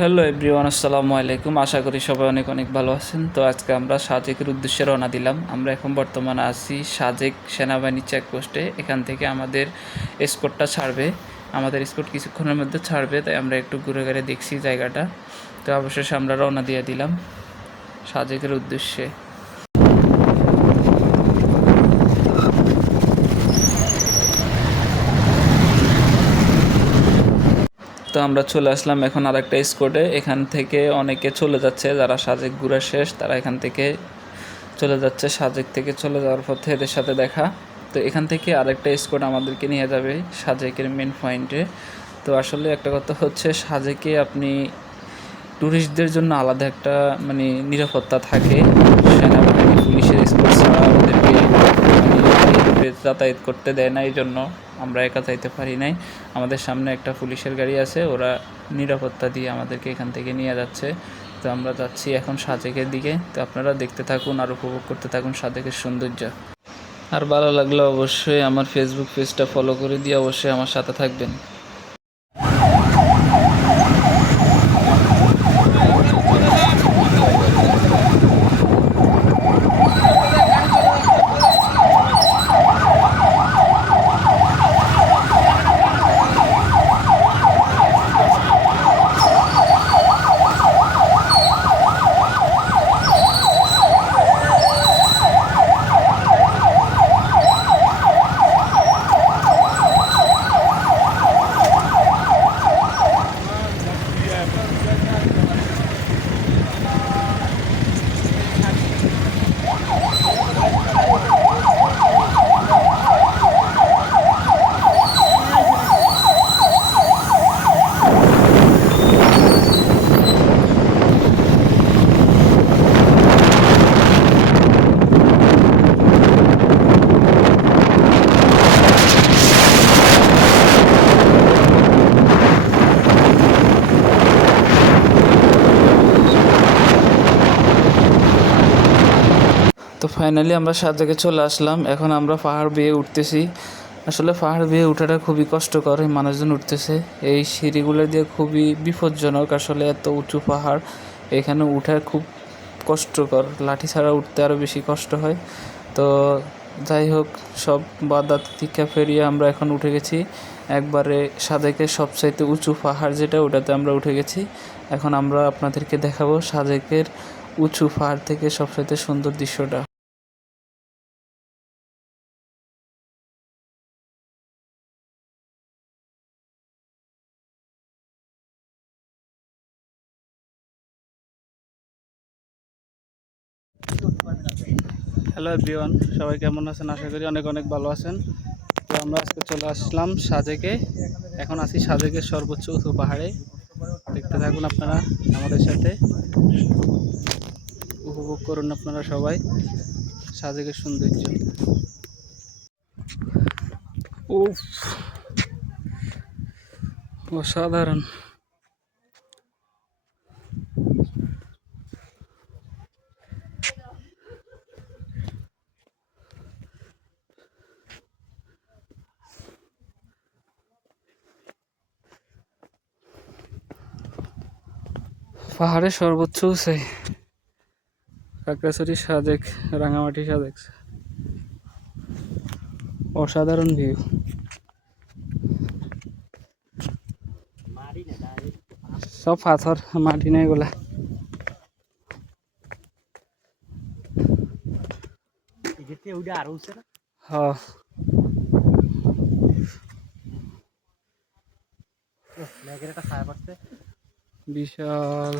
Hello everyone, আসসালামু আলাইকুম। আশা করি সবাই অনেক অনেক ভালো আছেন। তো আজকে আমরা সাজেকের উদ্দেশ্যে রওনা দিলাম। আমরা এখন বর্তমানে আছি সাজেক সেনাবাহিনী চেকপোস্টে। এখান থেকে আমাদের স্কোরটা ছাড়বে, আমাদের স্কোর কিছুক্ষণের মধ্যে ছাড়বে, তাই আমরা একটু ঘুরে ঘুরে দেখছি জায়গাটা। তো অবশেষে আমরা রওনা দিয়ে দিলাম সাজেকের উদ্দেশ্যে। তো আমরা চলে আসলাম এখন আরেকটা স্পটে। এখান থেকে অনেকে চলে যাচ্ছে, যারা সাজেক ঘুরে শেষ তারা এখান থেকে চলে যাচ্ছে। সাজেক থেকে চলে যাওয়ার পথে এদের সাথে দেখা। তো এখান থেকে আরেকটা স্পট আমাদেরকে নিয়ে যাবে সাজেকের মেন পয়েন্টে। তো আসলে একটা কথা হচ্ছে, সাজেকে আপনি ট্যুরিস্টদের জন্য আলাদা একটা মানে নিরাপত্তা থাকে। সেনাবাহিনী পুলিশের স্কোর ছাড়া ওদেরকে মানে যাতায়াত করতে দেয় না। এই জন্য আমরা একা যাইতে পারি নাই। আমাদের সামনে একটা পুলিশের গাড়ি আছে, ওরা নিরাপত্তা দিয়ে আমাদেরকে এখান থেকে নিয়ে যাচ্ছে। তো আমরা যাচ্ছি এখন সাজেকের দিকে। তো আপনারা দেখতে থাকুন আর উপভোগ করতে থাকুন সাজেকের সৌন্দর্য। আর ভালো লাগলে অবশ্যই আমার ফেসবুক পেজটা ফলো করে দিয়ে অবশ্যই আমার সাথে থাকবেন। তো ফাইনালি আমরা সাজেকে চলে আসলাম। এখন আমরা পাহাড় বেয়ে উঠতেছি। আসলে পাহাড় বেয়ে ওঠাটা খুবই কষ্টকর, এই মানুষজন উঠতেছে এই সিঁড়িগুলো দিয়ে, খুবই বিপজ্জনক। আসলে এত উঁচু পাহাড়, এখানে উঠা খুব কষ্টকর, লাঠি ছাড়া উঠতে আরও বেশি কষ্ট হয়। তো যাই হোক, সব বাধা তীক্ষা পেরিয়ে আমরা এখন উঠে গেছি একবারে সাজেকের সবচাইতে উঁচু পাহাড় যেটা, ওটাতে আমরা উঠে গেছি। এখন আমরা আপনাদেরকে দেখাবো সাজেকের উঁচু পাহাড় থেকে সবচাইতে সুন্দর দৃশ্যটা। হ্যালো এভরিওয়ান, সবাই কেমন আছেন? আশা করি অনেক অনেক ভালো আছেন। তো আমরা আজকে চলে আসলাম সাজেকে। এখন আছি সাজেকের সর্বোচ্চ উঁচু পাহাড়ে। দেখতে থাকুন আপনারা আমাদের সাথে, উপভোগ করুন আপনারা সবাই সাজেকের সৌন্দর্য। উফ, অসাধারণ। পাহাড়ের সর্বোচ্চ উঁচাই খাগড়াছড়ি সাজেক, রাঙামাটি সাজেক, অসাধারণ ভিউ। সব পাথর, মাটি নেই এগুলা। হ্যাঁ, বিশাল।